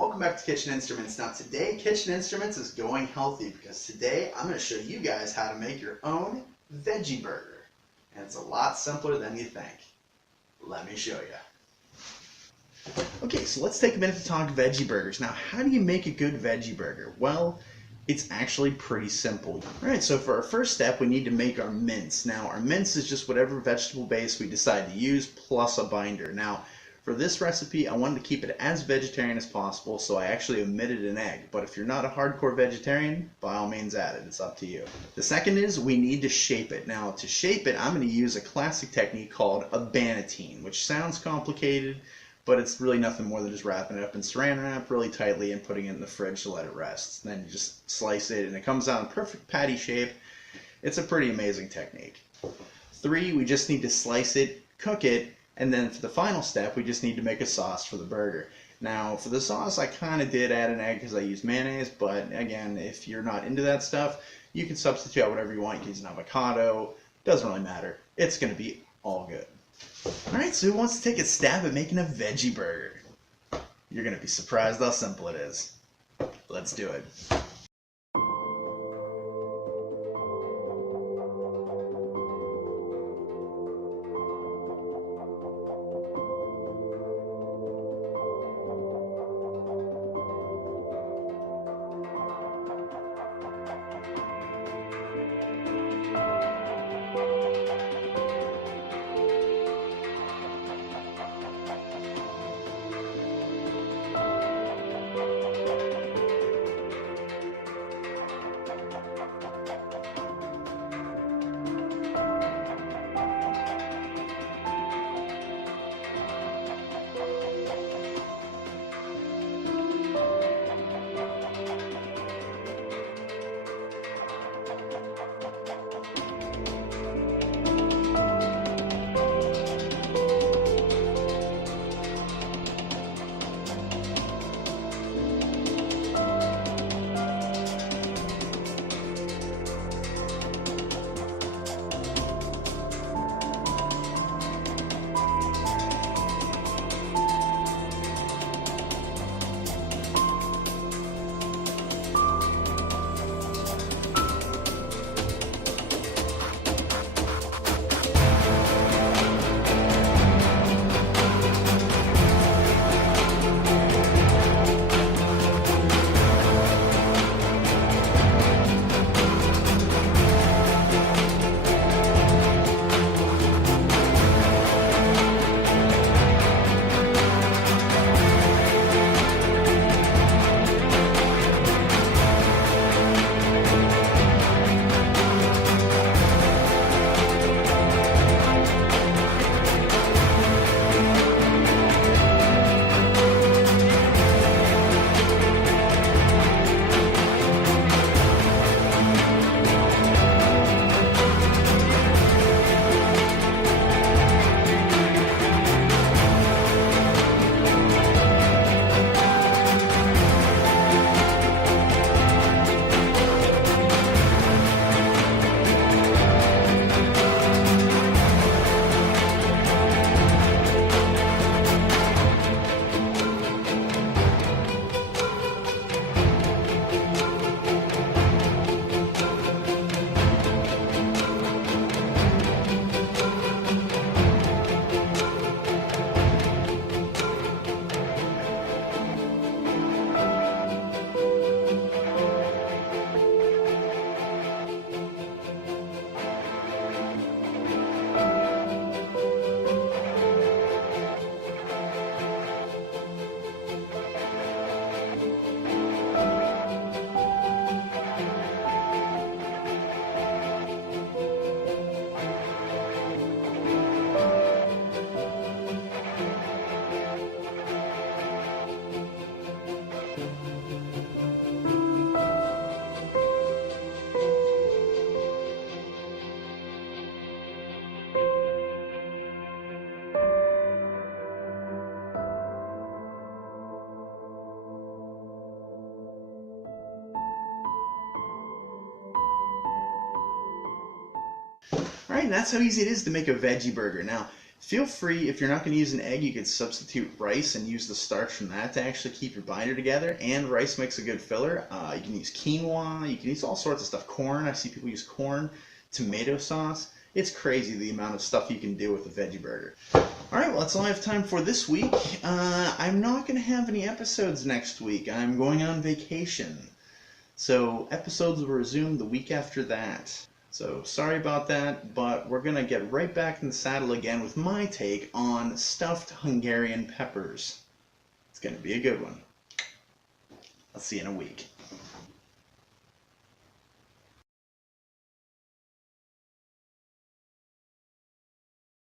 welcome back to Kitchen Instruments. Now today, Kitchen Instruments is going healthy because today I'm going to show you guys how to make your own veggie burger. And it's a lot simpler than you think. Let me show you. Okay, so let's take a minute to talk veggie burgers. Now, how do you make a good veggie burger? Well, it's actually pretty simple. Alright, so for our first step, we need to make our mince. Now, our mince is just whatever vegetable base we decide to use plus a binder. Now, for this recipe, I wanted to keep it as vegetarian as possible, so I actually omitted an egg. But if you're not a hardcore vegetarian, by all means add it. It's up to you. The second is we need to shape it. Now, to shape it, I'm going to use a classic technique called a bannettine, which sounds complicated, but it's really nothing more than just wrapping it up in saran wrap really tightly and putting it in the fridge to let it rest. Then you just slice it, and it comes out in perfect patty shape. It's a pretty amazing technique. 3, we just need to slice it, cook it, and then for the final step, we just need to make a sauce for the burger. Now, for the sauce, I kind of did add an egg because I used mayonnaise, but again, if you're not into that stuff, you can substitute out whatever you want. You can use an avocado. Doesn't really matter. It's going to be all good. Alright, so who wants to take a stab at making a veggie burger? You're going to be surprised how simple it is. Let's do it. Alright, and that's how easy it is to make a veggie burger. Now, Feel free, if you're not going to use an egg, you could substitute rice and use the starch from that to actually keep your binder together. And rice makes a good filler. You can use quinoa, you can use all sorts of stuff. Corn, I see people use corn, tomato sauce. It's crazy the amount of stuff you can do with a veggie burger. Alright, well that's all I have time for this week. I'm not going to have any episodes next week. I'm going on vacation. So episodes will resume the week after that. So sorry about that, but we're going to get right back in the saddle again with my take on stuffed Hungarian peppers. It's going to be a good one. I'll see you in a week.